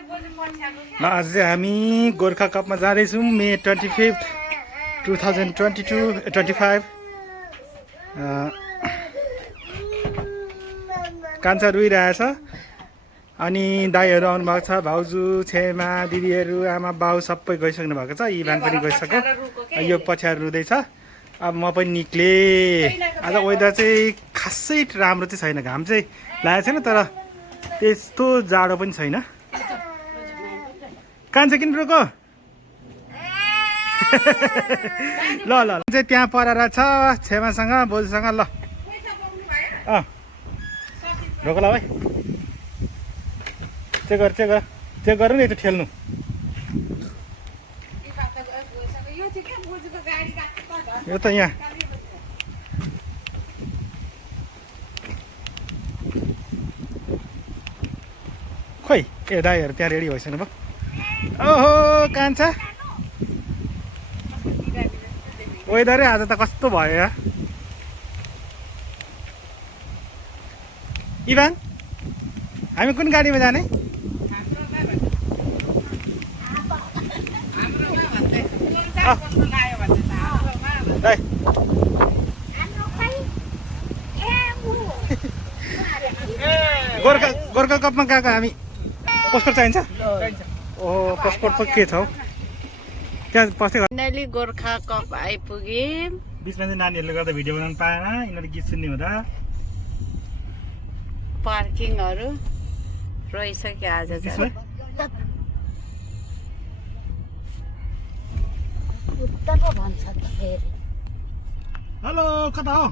आज चाहिँ हामी गोर्खा कपमा जाँदैछौँ मे 25 2022-25। कान्छा रुइरहेछ अनि दाईहरू आउनु भएको छ, भाउजू छेमा दिदीहरू आमा बाउ सबै गइसक्नु भएको छ। इभान पनि गइसक्यो, यो पछ्याएर रुँदैछ। अब म पनि निक्लेँ। आज वेदर चाहिँ खासै राम्रो चाहिँ छैन, घाम चाहिँ लागेको छैन तर त्यस्तो जाडो पनि छैन। कान्छा किन रोको ल ल चाहिँ त्यहाँ परेर छ छेमासँग बोजूसँग। ल रोक ल भाइ, चेक गर नि, यता ठेल्नु। यो त यहाँ खोइ ए दाईहरू त्यहाँ रेडी भइसक्नु भयो। ओहो कान्छा, वेदरै आज त कस्तो भयो यार। इभान हामी कुन गाडीमा जाने? गोर्खा कपमा गएको हामी। पासपोर्ट चाहिन्छ? ओहो पासपोर्ट पो के छ हौ त्यहाँ पस्दै। फाइनली गोर्खा कप आइपुग्यौँ। बिचमा चाहिँ नानीहरूले गर्दा भिडियो बनाउनु पाएन, यिनीहरू गीत सुन्ने हुँदा। पार्किङहरू रहिसक्यो आज चाहिँ। हेलो कता हो?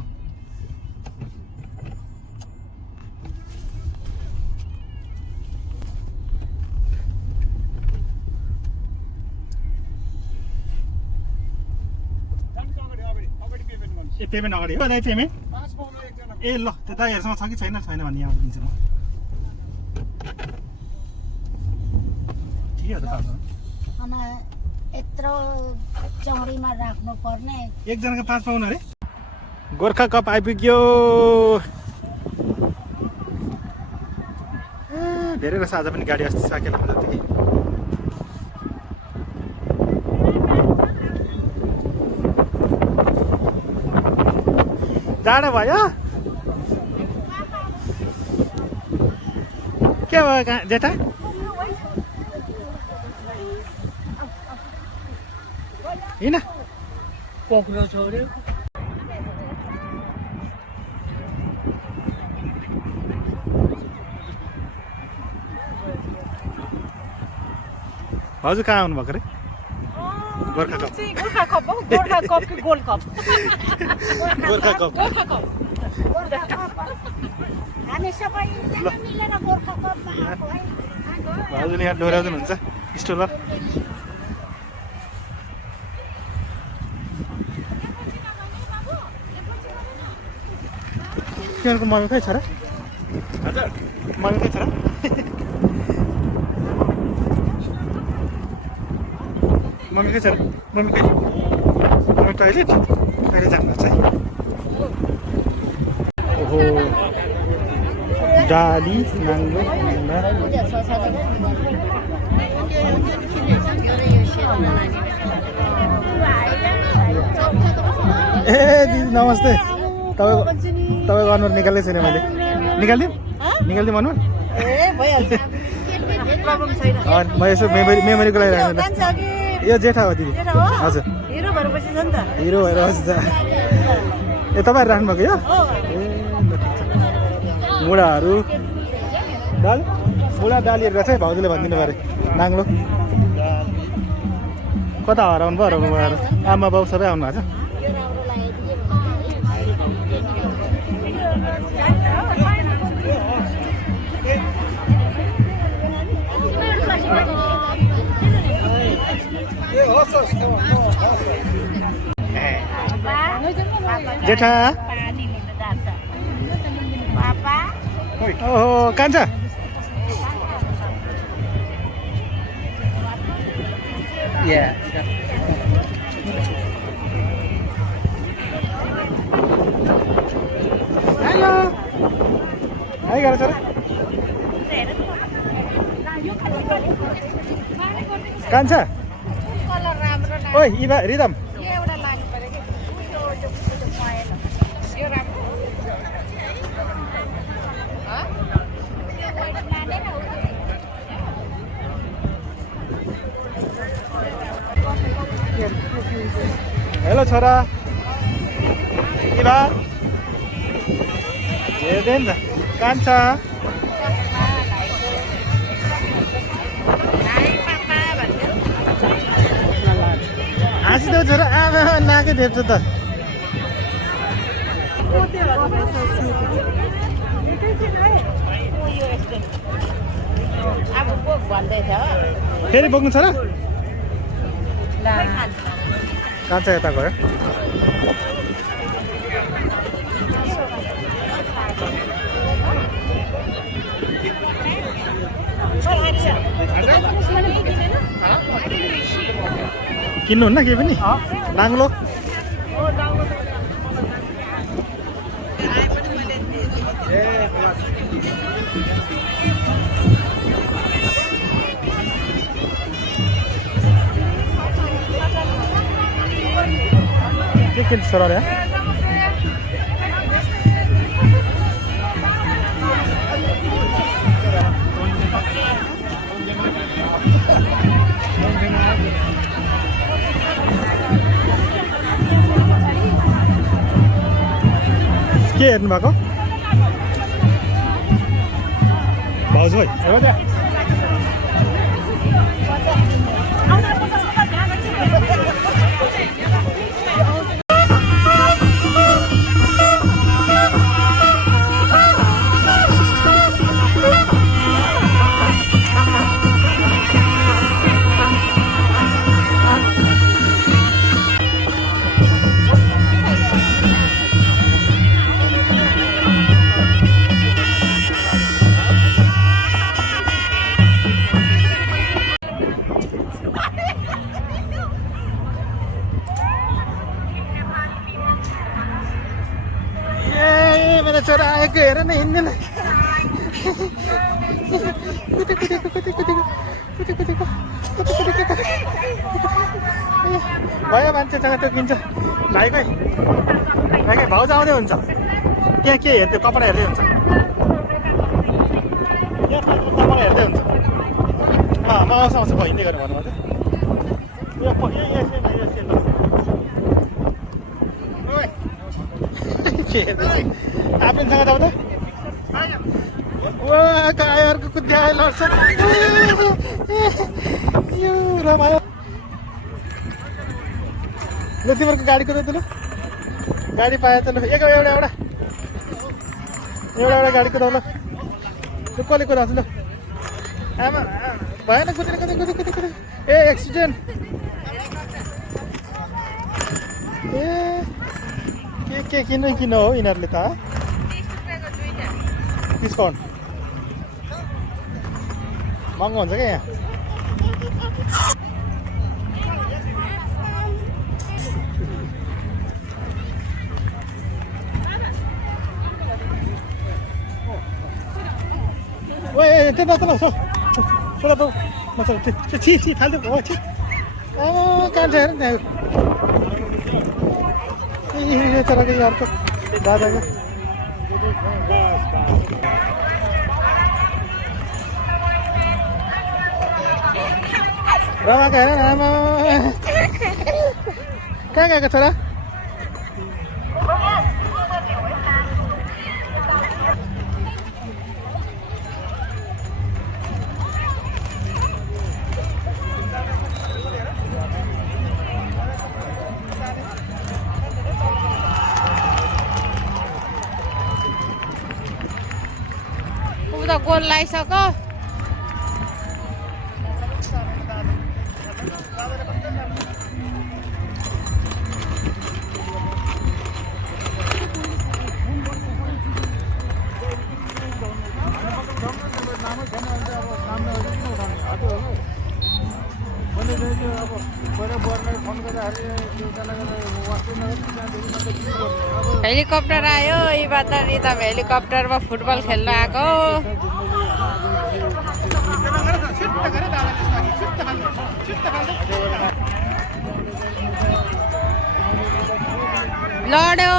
ए पेमेन्ट अगाडि हो दाइ पेमेन्ट? ए ल त्यो दाइहरूसँग छ कि छैन भने यहाँ दिन्छु म। ठिकै हो त पाउँछ। यत्रो चौडीमा राख्नु पर्ने। एकजनाको 5 पाउनु अरे। गोर्खा कप आइपुग्यो। धेरै रहेछ आज पनि गाडी, अस्ति साकेलामा जतिकै। जाडो भयो के भयो जेठा? हिँड पक्रो छोड्यो। हजुर कहाँ आउनु भएको रे? गोर्खा कप। गोर्खा कप हो, गोर्खा कप कि गोल्ड कप? गोर्खा कप। हामी सबै मिलेर गोर्खा कपमा आएको है। भाउजूले यहाँ डोराउनुहुन्छ स्टोलर। तिनीहरूको मम्मी खै छ र? मम्मी खै छ र? मम्मी खै छ र? मम्मी खै? मम्मी टोइलेट कहिले जानुभएको छ? ओहो डाली नाङ्गो ए दिदी नमस्ते। तपाईँको अनुहार निकाल्दै छैन मैले। निकालिदिउँ अनुहार? म यसो मेमोरीको लागि राख्नु। यो जेठा हो दिदी। हजुर हिरो भएर बसेछ नि त। हिरो भएर बसेछ। ए तपाईँहरू राख्नुभएको यो? ए ल ठिक छ। मुढाहरू दाल मुढा डालीहरू रहेछ है, भाउजूले भनिदिनु पऱ्यो। नाङ्लो कता हराउनु भयो हराउनु? आमा बाउ सबै आउनु भएको छ। जेठा ओहो कान्छा हेलो हाई गरेछ र कान्छा कलर राम्रो लाग्यो ओइ इभा रिदम यो एउटा लानु पर्यो कि यो पहेँलो यो राम्रो यो वाइट लाने न हेलो छोरा इभा हेर्दैन त कान्छा हाँसिदेऊ छोरा आमा नाकै देख्छु त अब बोक भन्दैछ फेरि बोक्नु छोरा कान्छा यता गयो किन्नुहुन्न केही पनि नाङ्लो के किन्छ छोराले के हेर्नु भएको भाउजू भाइ हेर त्यहाँ मेरो छोरा आएको हेर न हिँड्नेलाई भयो मान्छेसँग त्यो किन्छ भाइकै भाइकै भाउजू आउँदै हुन्छ त्यहाँ के हेर्थ्यो कपडा हेर्दै हुन्छ यहाँ कपडा हेर्दै हुन्छ म आउँछ आउँछ भयो हिँड्दै गरेर भन्नुभएको के हेर्दैछ आफैसँग जाउँ त अर्को कुद्या लड्छ यो रमायो ल तिमीहरूको गाडी कुदाउ त ल गाडी पायो त ल एउटा एउटा एउटा एउटा गाडी कुदाउ ल कसले कुदाउँछ ल आमा भएन कुदेर कुदै कुदै कुदै कुदै ए एक्सिडेन्ट ए के किन हो यिनीहरूले त डिस्काउन्ट महँगो हुन्छ क्या यहाँ ओ त्यता त ल छोरा त छि फाल्टो हो छि कान्छ हेर त्यहाँ छोराको अर्को दादाको रमाको हेर आमा कहाँ गएको छोरा गोल लगाइसक हेलिकप्टर आयो यी त हेलिकप्टरमा फुटबल खेल्न आएको लड्यो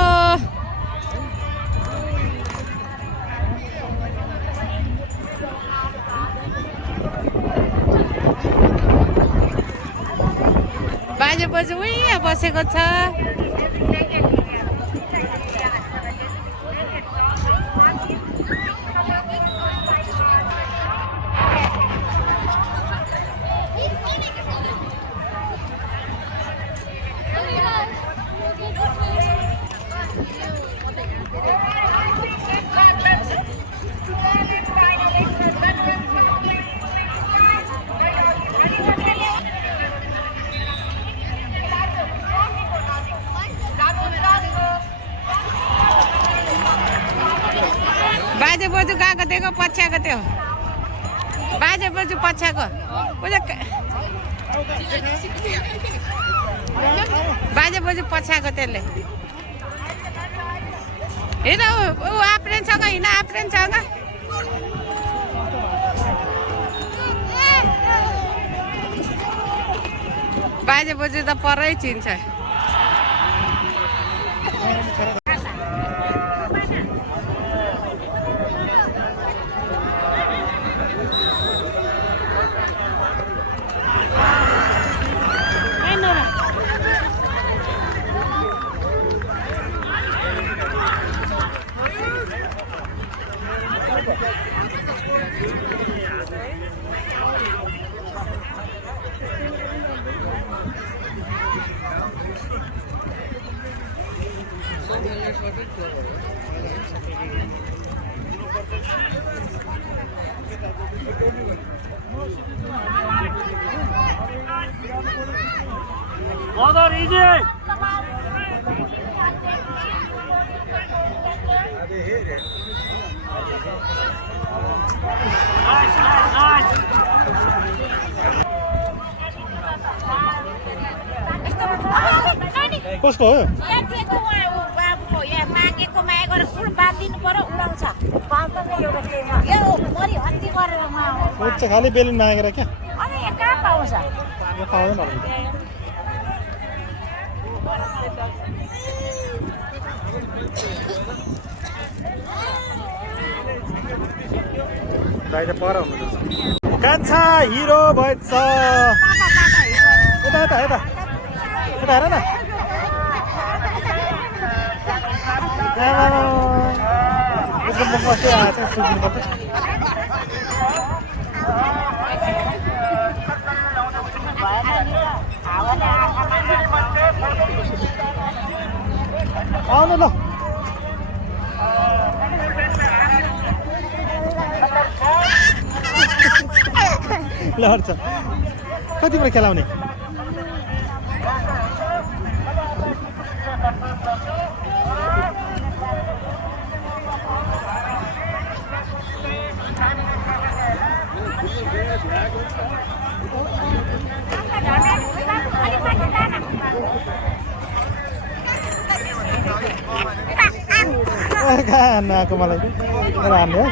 बाजे बोजू यहाँ बसेको छ बाजे बोजू गएको दिएको पछ्याएको त्यो बाजे बोजू पछ्याएको बाजे बोजू पछ्याएको त्यसले हिँड ऊ आफ्रेनसँग हिँड आफ्रेनसँग बाजे बोजू त परै चिन्छ Mother, easy! Nice, nice, nice! कसको हो मागेको माया गरेर पुल बाँधिदिनु पर्यो उडाउँछ यो मरि हत्ती गरेर उच्च खालि बेलुन मागेर क्या अनि यहाँ कहाँ पाउँछ यो पाउँदैन होला। दाइ त पर हुनुहुन्छ कान्छा हिरो भएछ यता यता यता यता हेर न यसको मुख कस्तै आएको छ सुटिङ गर्दै आउनु ल लड्छ कति बेला खेलाउने कहाँ आएको मलाई हान्ने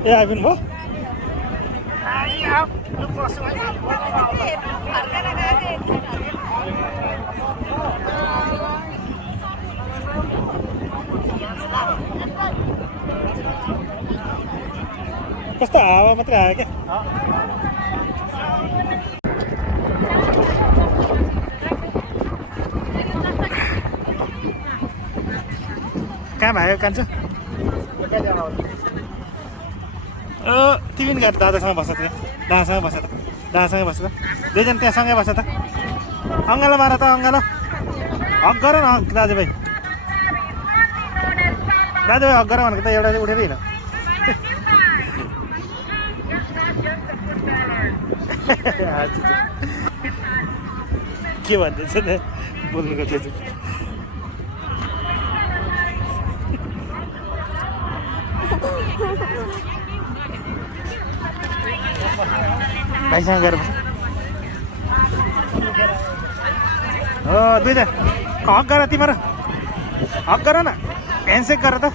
ए आइपुग्नु भयो कस्तो हावा मात्रै आयो क्या कहाँ भयो कान्छ तिमी नि दादासँग बस्छ त्यहाँ दादासँग बस्छ त दादासँगै बस्छ त दुईजना त्यहाँसँगै बस्छ त अङ्गालो मार त अङ्गालो हक गर न हक दाजुभाइ दाजुभाइ हक गर भनेको त एउटा उठेर हिँड के भन्दैछ नि बोल्नुको त्यो चाहिँ भाइसँग गएर बस्छ हो दुईजना हक गर तिम्रो हक गर न ह्यान्डसेक गर त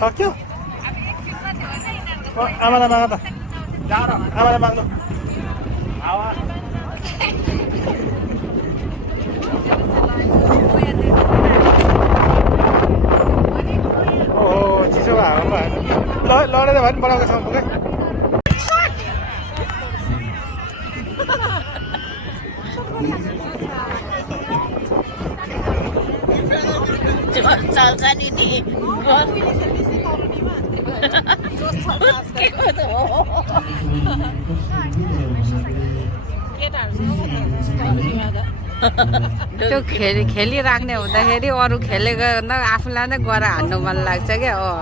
सक्यो आमालाई माग त आमालाई माग्नु ओहो चिसो भयो लडेर भए पनि बनाएको छ पुगै चल्छ नि त्यो खेलिराख्ने हुँदाखेरि अरू खेलेको न आफूलाई नै गएर हान्नु मन लाग्छ क्या हो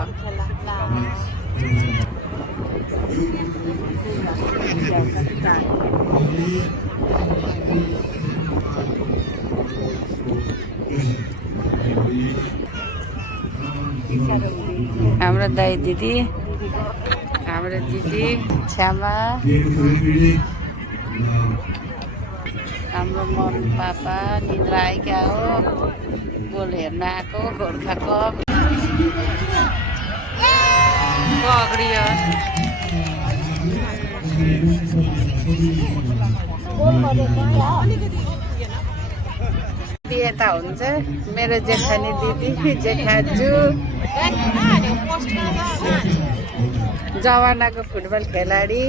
हाम्रो दाइ दिदी हाम्रो दिदी छ्यामा हाम्रो मम्मी पापा निद्रा आइक्या हो गोल हेर्न आएको गोर्खा कप अग्रियो यता हुन्छ मेरो जेठानी दिदी जेठाजु जवानाको फुटबल खेलाडी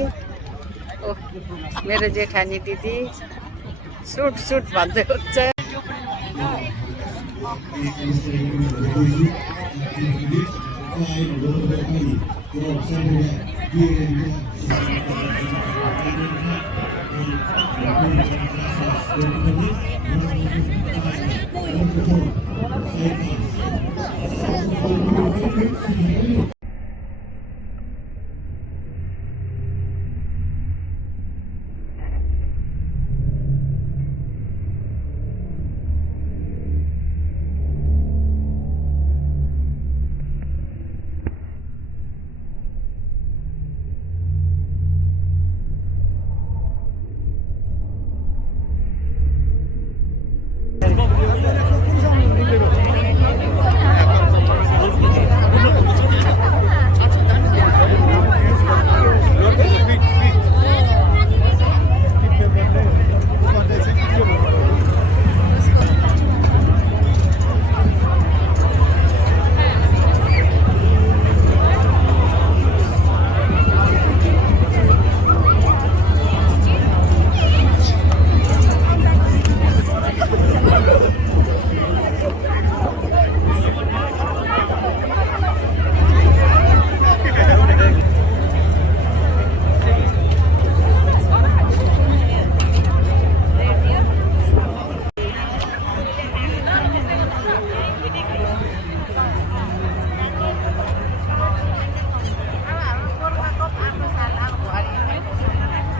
ओ मेरो जेठानी दिदी सुट भन्दै हुन्छ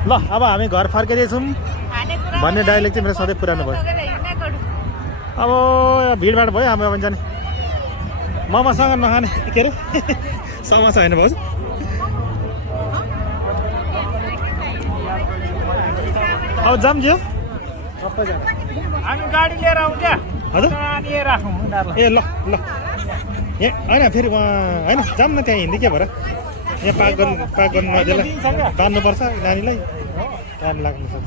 ल अब हामी घर फर्किँदैछौँ भन्ने डायलग चाहिँ मेरो सधैँ पुरानो भयो अब भिडभाड भयो हाम्रो पनि जाने मोमोसँग नखाने के अरे समोसा होइन भाउजू अब जाम जियो सबैजना हामी गाडी लिएर आउँछ हजुर लिएर राखौँ उनीहरूलाई ए ल ल ए होइन फेरि होइन जाऊँ न त्यहाँ हिँड्दै के भएर यहाँ पार्क गर्नु नदिएला तान्नुपर्छ नानीलाई टाइम लाग्नु सक्छ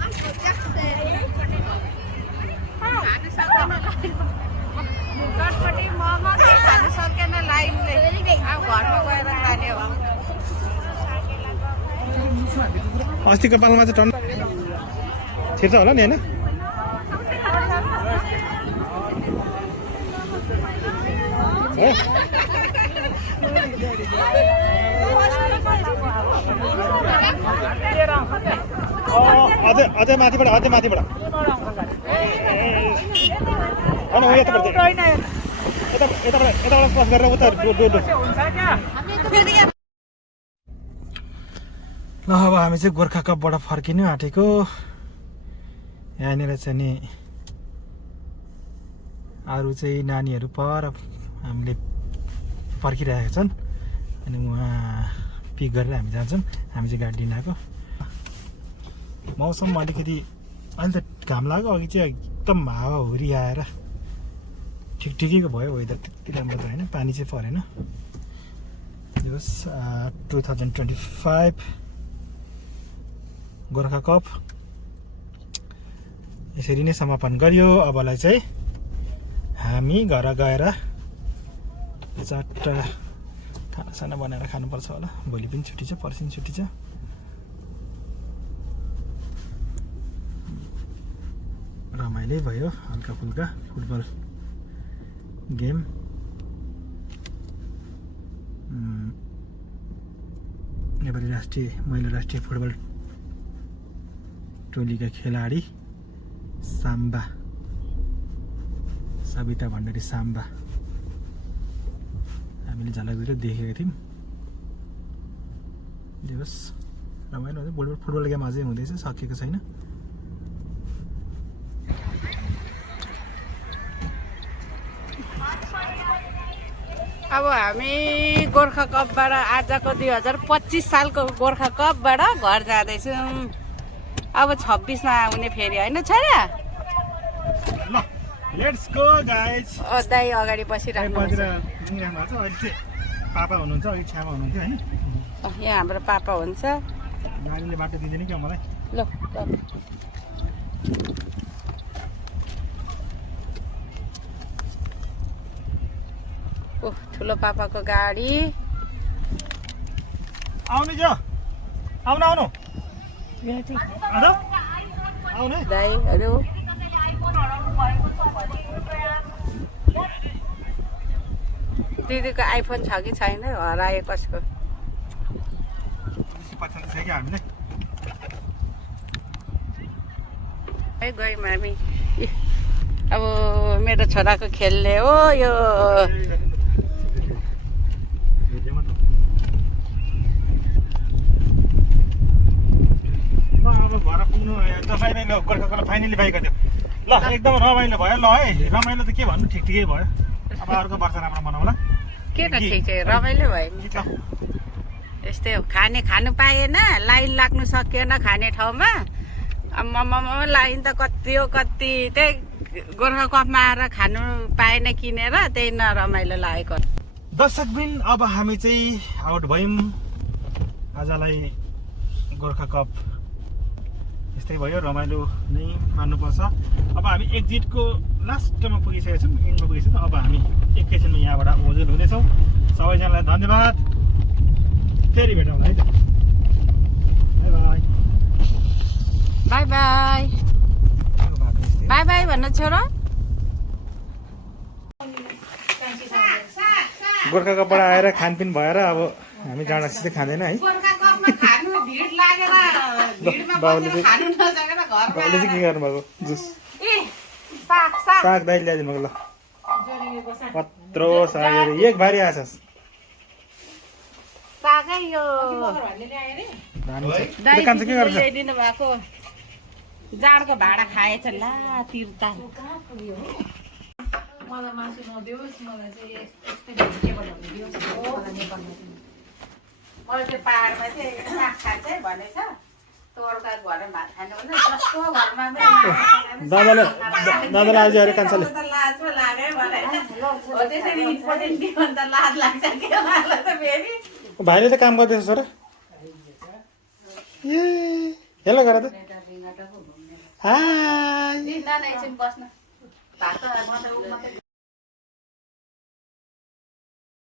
अस्तिको पालमा चाहिँ टन्न छिर्छ होला नि होइन अझै माथिबाट होइन यताबाट क्रस गरेर उता अब हामी चाहिँ गोर्खा कपबाट फर्किनु आँटेको। यहाँनिर चाहिँ नि अरू चाहिँ नानीहरू पर हामीले पर्खिरहेका छन् अनि उहाँ पिक गरेर हामी जान्छौँ। हामी चाहिँ गाडी लिन आएको। मौसम अलिकति अहिले त घाम लाग्यो, अघि चाहिँ एकदम हावाहुरी आएर ठिक ठिकैको भयो। वेदर त्यति राम्रो त होइन, पानी चाहिँ परेन। यो 2025 गोर्खा कप यसरी नै समापन गरियो। अबलाई चाहिँ हामी घर गएर चारवटा खानासाना बनाएर खानुपर्छ होला। भोलि पनि छुट्टी छ, पर्सि पनि छुट्टी छ। रमाइलो भयो, हल्का फुल्का फुटबल गेम। नेपाली राष्ट्रिय महिला राष्ट्रिय फुटबल टोलीका खेलाडी साम्बा सविता भण्डारी साम्बा हामीले झलकबाट देखेका थियौँ। दिवस रमाइलो हुन्छ। फुटबल गेम अझै हुँदैछ, सकिएको छैन। अब हामी गोर्खा कपबाट आजको 2025 सालको गोर्खा कपबाट घर जाँदैछौँ। अब 26 मा आउने फेरि होइन छोरा? ल लेट्स गो गाइज। दाइ अगाडि बसिराख्नु अहिले चाहिँ पापा हुनुहुन्छ, अघि छ्यामा हुनुहुन्थ्यो होइन। यहाँ हाम्रो पापा हुन्छ। गाडीले बाटो दिँदैन क्या मलाई। ल ओह ठुलो पापाको गाडी। आउनु जो, आउनु आउनु आउनु। दाइहरू दिदीको आइफोन छ कि छैन हरायो कसको? पछाडि छ कि हामीले है गयौँ हामी। अब मेरो छोराको खेल्ने हो यो। अब घर पुग्नु तपाईँले गोर्खाको फाइनली बाइक थियो। ल एकदम रमाइलो भयो। ल है रमाइलो त के भन्नु, ठिक ठिकै भयो। अब अर्को वर्ष राम्रो बनाउँला। के त ठिक छ, रमाइलो भयो नि। यस्तै हो, खानु पाएन, लाइन लाग्नु सकिएन खाने ठाउँमा। आम्मामा लाइन त कति हो कति। त्यही गोर्खा कपमा आएर खानु पाएन किनेर, त्यही नरमाइलो लागेको। दर्शकबिन अब हामी चाहिँ आउट भयौँ। आजलाई गोर्खा कप यस्तै भयो, रमाइलो नै मान्नुपर्छ। अब हामी एक्जिटको लास्टमा पुगिसकेका छौँ, एन्डमा पुगिसक्यौँ। अब हामी एकैछिनमा यहाँबाट ओझेल हुनेछौँ। सबैजनालाई धन्यवाद। फेरि भेटौँ है त। By by. By by by by भन्नु छोरो। गोर्खा कपबाट आएर खानपिन भएर अब हामी जाँडा सिधै खाँदैन है। बाबुले चाहिँ के गर्नुभएको? जुस साग दाइले ल्याइदिनु भएको। ल कत्रो सागहरू एक भारी आएछ। सागै यो कान्छ के गर्छ? ल्याइदिनु भएको। जाडको भाडा खाएछ ला तिर्ता। मलाई मासु नदियोस्, मलाई चाहिँ यस्तै भेजिटेबलहरू दियोस्। मलाई नेपालमा चाहिँ मैले त्यो पाहाडमा चाहिँ साग खान्छ भनेछ। तोरका घरमा भात खानु भने जसको घरमा दादालाई आज अरे कान्छाले लाज पो लाग्यो भने हो त्यसरी इम्पोर्टेन्ट दियो भने त लाज लाग्छ के मलाई त फेरि। भाइले त काम गर्दैछ छोरा। ए हेलो गर त। हाय दिन एकछिन बस्न भात त